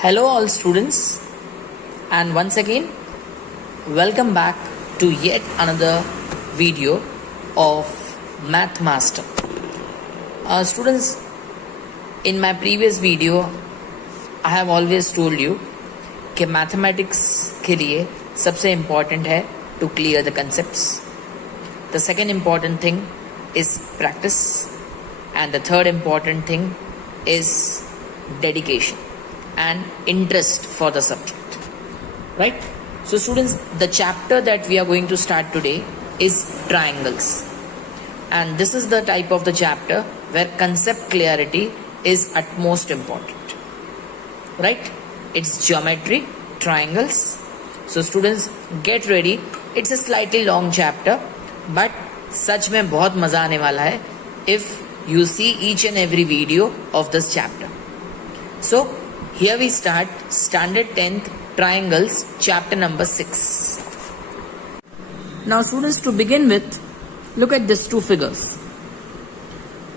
Hello, all students, and once again, welcome back to yet another video of Math Master. Students, in my previous video, I have always told you कि mathematics के लिए सबसे important है to clear the concepts. The second important thing is practice, and the third important thing is dedication and interest for the subject, right? So students, the chapter that we are going to start today is triangles, and this is the type of the chapter where concept clarity is utmost important, right? It's geometry, triangles. So students, get ready. It's a slightly long chapter, but सच में बहुत मजा आने वाला है if you see each and every video of this chapter. So here we start standard 10th triangles chapter number 6. Now students, to begin with, look at these two figures.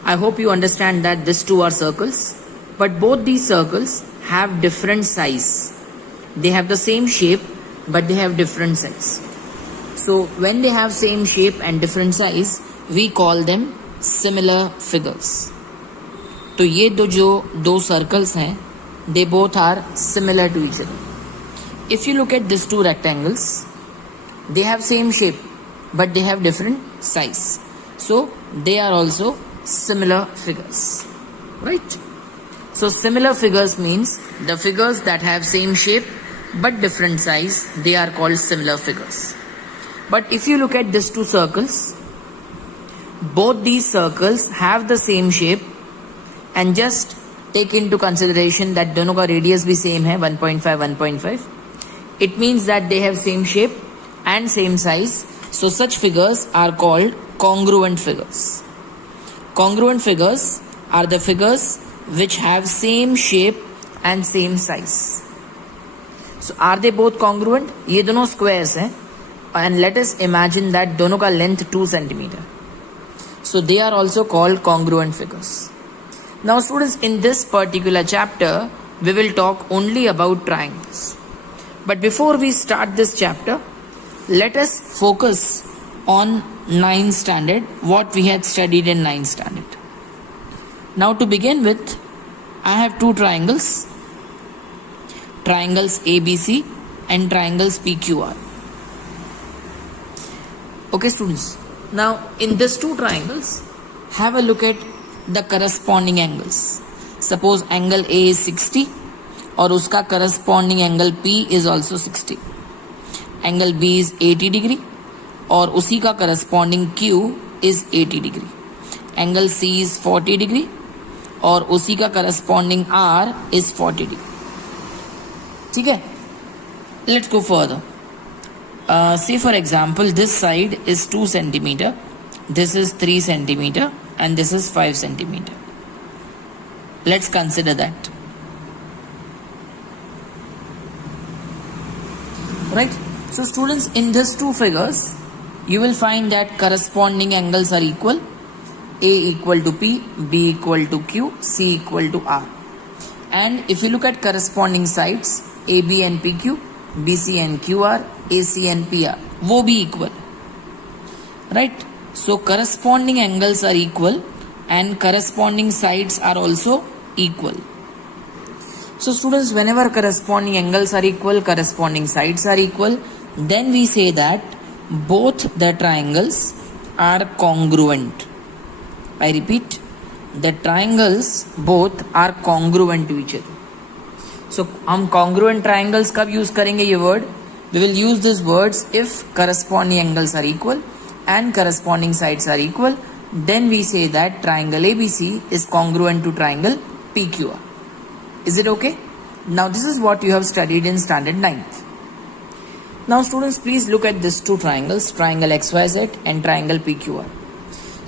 I hope you understand that these two are circles, but both these circles have different size. They have the same shape, but they have different size. So when they have same shape and different size, we call them similar figures. तो ये दो circles हैं, they both are similar to each other. If you look at these two rectangles, they have same shape, but they have different size. So they are also similar figures, right? So similar figures means the figures that have same shape but different size, they are called similar figures. But if you look at these two circles, both these circles have the same shape, and just take into consideration that दोनों का radius भी same है 1.5. It means that they have same shape and same size. So such figures are called congruent figures. Congruent figures are the figures which have same shape and same size. So are they both congruent? ये दोनों squares हैं, and let us imagine that दोनों का length 2 centimeter. So they are also called congruent figures. Now students, in this particular chapter, we will talk only about triangles. But before we start this chapter, let us focus on 9th standard, what we had studied in 9th standard. Now to begin with, I have two triangles, triangles ABC and triangles PQR. Okay students, now in these two triangles, have a look at the corresponding angles. Suppose angle A is 60 और उसका corresponding angle P is also 60. Angle B is 80 degree और उसी का corresponding Q is 80 degree. Angle C is 40 degree और उसी का corresponding R is 40 degree. ठीक है? Let's go further. Say for example, this side is 2 centimeter, this is 3 centimeter, and this is 5 centimeter. Let's consider that. Right? So students, in these two figures, you will find that corresponding angles are equal. A equal to P, B equal to Q, C equal to R. And if you look at corresponding sides, AB and PQ, BC and QR, AC and PR, वो भी equal. Right? So corresponding angles are equal and corresponding sides are also equal. So students, whenever corresponding angles are equal, corresponding sides are equal, then we say that both the triangles are congruent. I repeat, the triangles both are congruent to each other. So हम congruent triangles कब use करेंगे ये word? We will use these words if corresponding angles are equal and corresponding sides are equal. Then we say that triangle ABC is congruent to triangle PQR. Is it okay? Now this is what you have studied in standard 9th. Now students, please look at these two triangles, triangle XYZ and triangle PQR.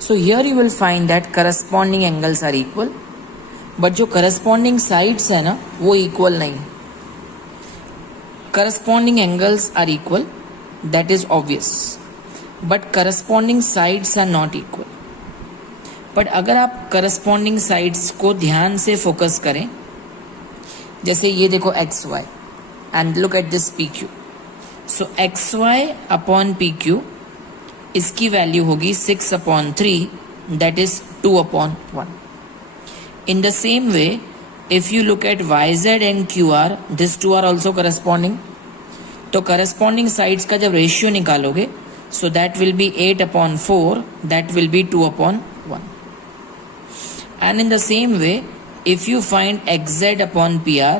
So here you will find that corresponding angles are equal, but जो corresponding sides है ना, वो equal नहीं. Corresponding angles are equal, that is obvious, but corresponding sides are not equal. But अगर आप corresponding sides को ध्यान से फोकस करें, जैसे ये देखो X Y and look at this P Q. So X Y upon P Q, इसकी वैल्यू होगी 6/3, that is 2/1. In the same way, if you look at yz and qr, these two are also corresponding. तो corresponding sides का जब ratio निकालोगे, so that will be 8/4, that will be 2/1. And in the same way, if you find xz upon pr,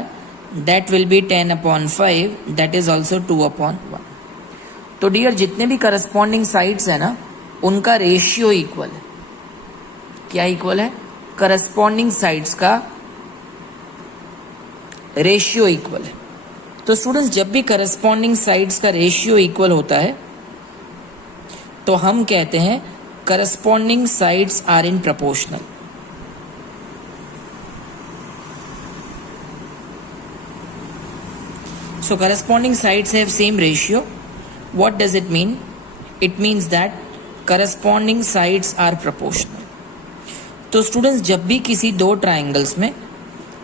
that will be 10/5, that is also 2/1. तो dear जितने भी corresponding sides है ना, उनका रेशियो इक्वल है. क्या इक्वल है? करस्पॉन्डिंग साइड्स का रेशियो इक्वल है. तो स्टूडेंट्स जब भी करस्पॉन्डिंग साइड्स का रेशियो इक्वल होता है तो हम कहते हैं corresponding sides are in proportional. So corresponding sides have same ratio. What does it mean? It means that corresponding sides are proportional. तो स्टूडेंट्स जब भी किसी दो ट्राइंगल्स में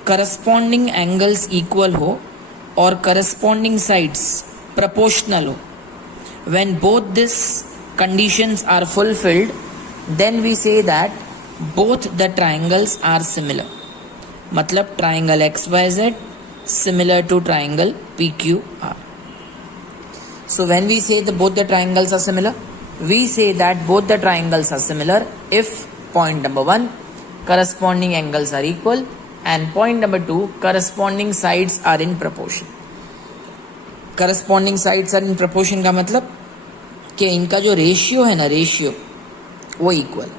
करस्पॉन्डिंग एंगल्स इक्वल हो और करस्पॉन्डिंग साइड्स प्रोपोर्शनल हो, when both this conditions are fulfilled, then we say that both the triangles are similar. मतलब triangle X Y Z similar to triangle PQR. So when we say that both the triangles are similar, we say that both the triangles are similar if point number 1, corresponding angles are equal, and point number 2, corresponding sides are in proportion. Corresponding sides are in proportion का मतलब कि इनका जो ratio है ना, ratio वो equal.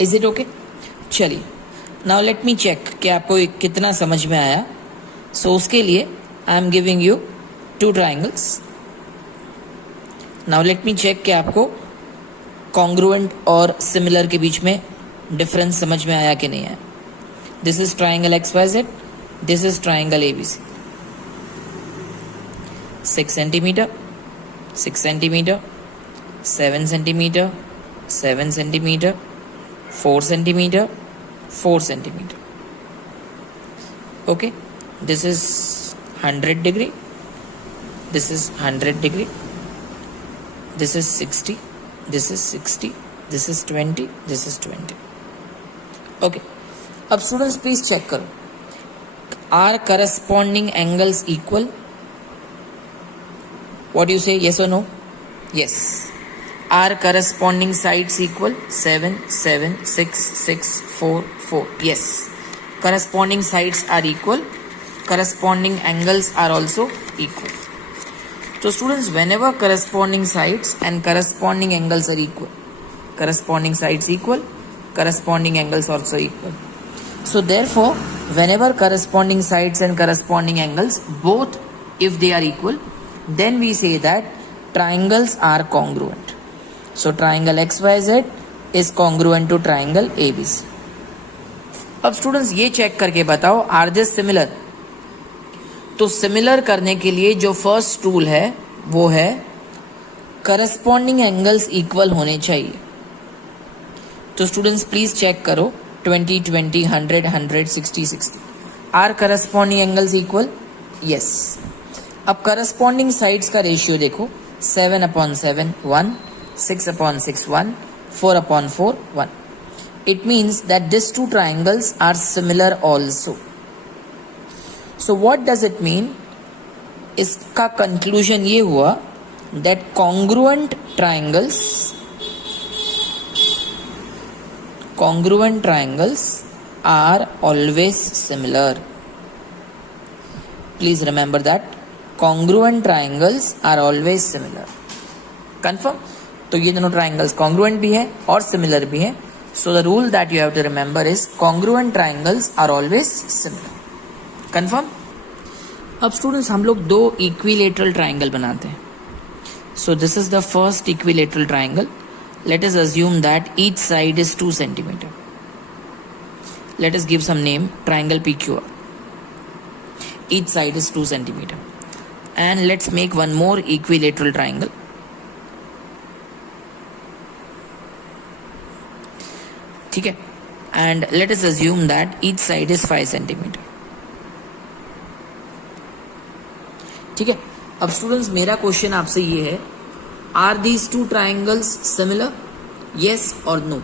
Is it okay? चलिए, now let me check कि आपको कितना समझ में आया. सो उसके लिए I am giving you 2 triangles. Now let me check कि आपको कॉन्ग्रुएंट और सिमिलर के बीच में डिफरेंस समझ में आया कि नहीं आया. This is triangle X Y Z, this is triangle ABC. 6 centimetre, 6 centimetre, 7 centimetre, 7 centimetre, 4 centimetre, 4 centimeter. Okay, this is 100 degree, this is 100 degree, this is 60, this is 60, this is 20, this is 20. Okay, अब students please check करो, are corresponding angles equal? What you say, yes or no? Yes. Are corresponding sides equal? 7, 7, 6, 6, 4, 4. Yes. Corresponding sides are equal. Corresponding angles are also equal. So students, whenever corresponding sides and corresponding angles are equal, corresponding sides equal, corresponding angles also equal. So therefore, whenever corresponding sides and corresponding angles, both if they are equal, then we say that triangles are congruent. So triangle XYZ is congruent to triangle ABC. अब students ये check करके बताओ, are they similar? तो similar करने के लिए जो first rule है वो है करस्पॉन्डिंग एंगल्स इक्वल होने चाहिए. तो स्टूडेंट्स प्लीज चेक करो, 20, 20, 100, 100, 60, 60. Are corresponding angles equal? Yes. अब करस्पॉन्डिंग साइड्स का रेशियो देखो, 7/7 1, 6/6 1, 4/4 1. It means that these two triangles are similar also. So what does it mean? इसका conclusion ये हुआ that congruent triangles are always similar. Please remember that congruent triangles are always similar. Confirm? तो ये दोनों triangles congruent भी है और similar भी है. So the rule that you have to remember is congruent triangles are always similar. Confirm? अब students हम लोग 2 इक्विलेटरल ट्राइंगल बनाते हैं. So this is the first equilateral triangle. Let us assume that each side is 2 centimetre. Let us give some name, triangle PQR. Each side is 2 centimetre. And let's make one more equilateral triangle. ठीक है, and let us assume that each side is 5 centimetre. ठीक है। अब students मेरा question आपसे ये है, are these two triangles similar, yes और नो।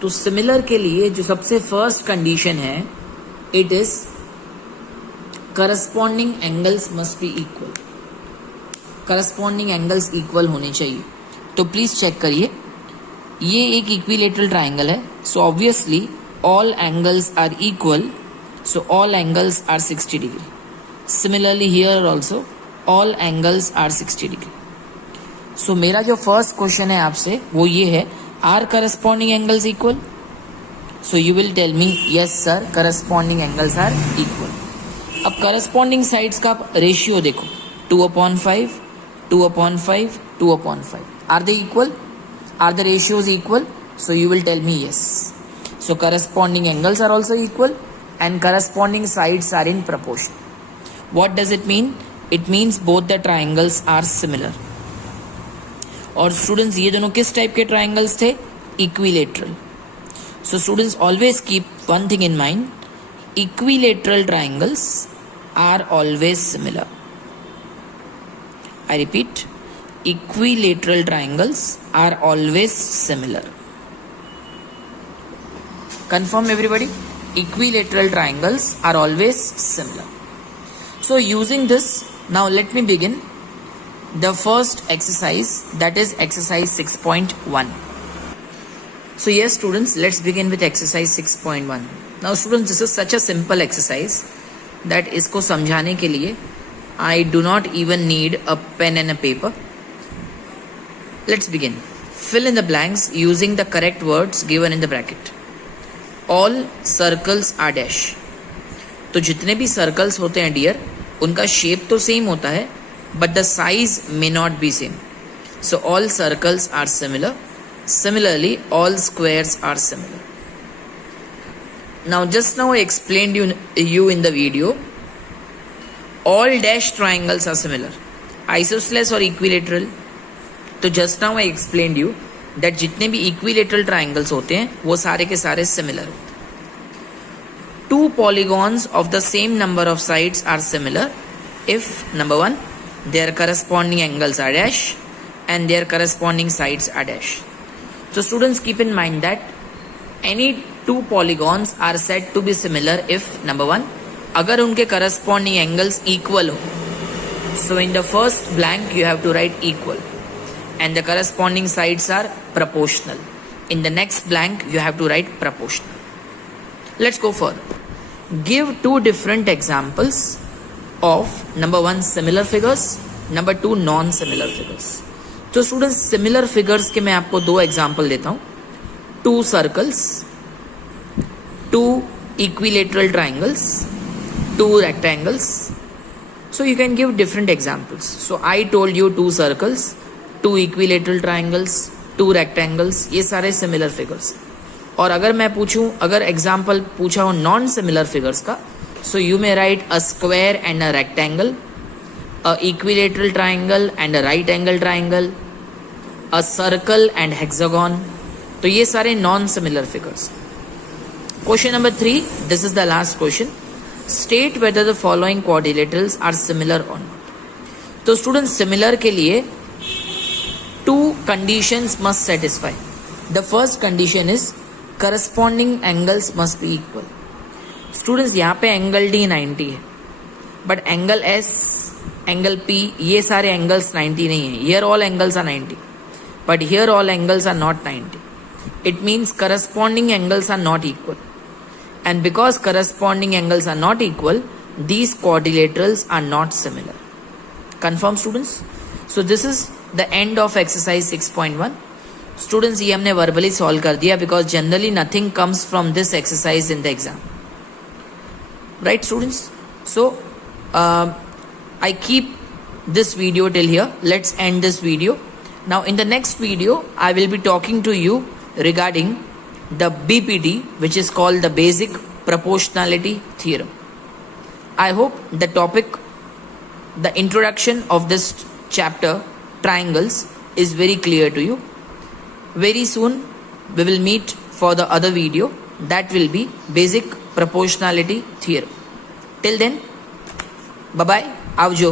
तो सिमिलर के लिए जो सबसे फर्स्ट कंडीशन है, it is corresponding angles must be equal. Corresponding angles equal होने चाहिए। तो प्लीज चेक करिए, ये एक इक्विलेटरल ट्राइंगल है, so obviously all angles are equal, so all angles are 60 degree. Similarly here also all angles are 60 degree. So मेरा जो first question है आपसे वो ये है, are corresponding angles equal? So you will tell me yes sir, corresponding angles are equal. अब corresponding sides का ratio देखो, 2/5, 2/5, 2/5, are they equal? Are the ratios equal? So you will tell me yes. So corresponding angles are also equal and corresponding sides are in proportion. What does it mean? It means both the triangles are similar. और students ये दोनों किस type के triangles थे? Equilateral. So students always keep one thing in mind. Equilateral triangles are always similar. I repeat. Equilateral triangles are always similar. Confirm everybody? Equilateral triangles are always similar. So using this, now let me begin the first exercise, that is exercise 6.1. So yes students, let's begin with exercise 6.1. Now students, this is such a simple exercise that इसको समझाने के लिए I do not even need a pen and a paper. Let's begin. Fill in the blanks using the correct words given in the bracket. All circles are dash. तो जितने भी circles होते हैं dear, उनका शेप तो same होता है, but the size may not be same. So all circles are similar. Similarly, all squares are similar. Now, just now I explained you in the video. All dash triangles are similar. Isosceles or equilateral. तो just now I explained you that जितने भी equilateral triangles होते हैं वो सारे के सारे similar होते हैं. Two polygons of the same number of sides are similar if number 1 their corresponding angles are dash and their corresponding sides are dash. So students keep in mind that any two polygons are said to be similar if number 1 अगर उनके corresponding angles equal हो. So in the first blank you have to write equal and the corresponding sides are proportional. In the next blank you have to write proportional. Let's go further. Give two different examples of number 1 similar figures, number 2 non-similar figures. तो students similar figures के मैं आपको 2 example देता हूं. 2 circles, 2 equilateral triangles, 2 rectangles. So you can give different examples. So I told you 2 circles, 2 equilateral triangles, 2 rectangles, ये सारे similar figures. और अगर मैं पूछूं, अगर एग्जाम्पल पूछा हो नॉन सिमिलर फिगर्स का, so you may right a square and a rectangle, a equilateral triangle and a right angle triangle, a circle and hexagon. तो ये सारे non similar figures. Question number 3, this is the last question. State whether the following quadrilaterals are similar और not. तो students similar के लिए 2 conditions must satisfy. The first condition is corresponding angles must be equal. Students यहाँ पे angle D 90 है, but angle S, angle P, ये सारे angles 90 नहीं है. Here all angles are 90, but here all angles are not 90. It means corresponding angles are not equal, and because corresponding angles are not equal, these quadrilaterals are not similar. Confirm students? So this is the end of exercise 6.1. Students ये हमने verbally solve कर दिया because generally nothing comes from this exercise in the exam. Right students? So I keep this video till here. Let's end this video. Now in the next video, I will be talking to you regarding the BPT, which is called the Basic Proportionality Theorem. I hope the topic, the introduction of this chapter, triangles, is very clear to you. Very soon, we will meet for the other video. That will be Basic Proportionality Theorem. Till then, bye-bye. આવજો.